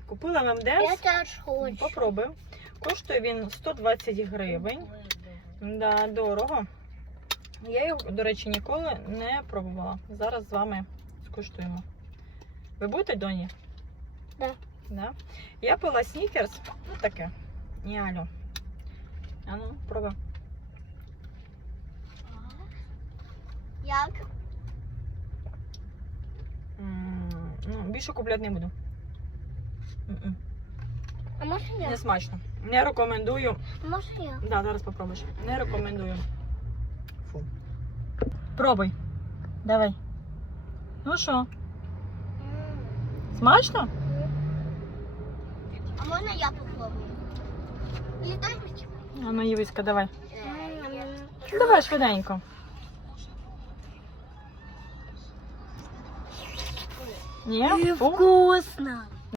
Купила Я ММДС, теж хочу. попробую. Коштує він 120 гривень. Да, дорого. Я його, до речі, ніколи не пробувала. Зараз з вами скуштуємо. Ви будете доні? Да. Да? Я пила снікерс. Ну таке. Ні, алло. А ну, пробуй. Як? М, Ну, більше купляти не буду. А може Не смачно. Не рекомендую. А може я? Да, зараз попробуєш. Не рекомендую. Фу. Пробуй. Давай. Ну що, смачно? А можна я попробую? Или дай мені? А ну, Євиська, давай. Давай швиденько. Ні? Фу. Вкусно.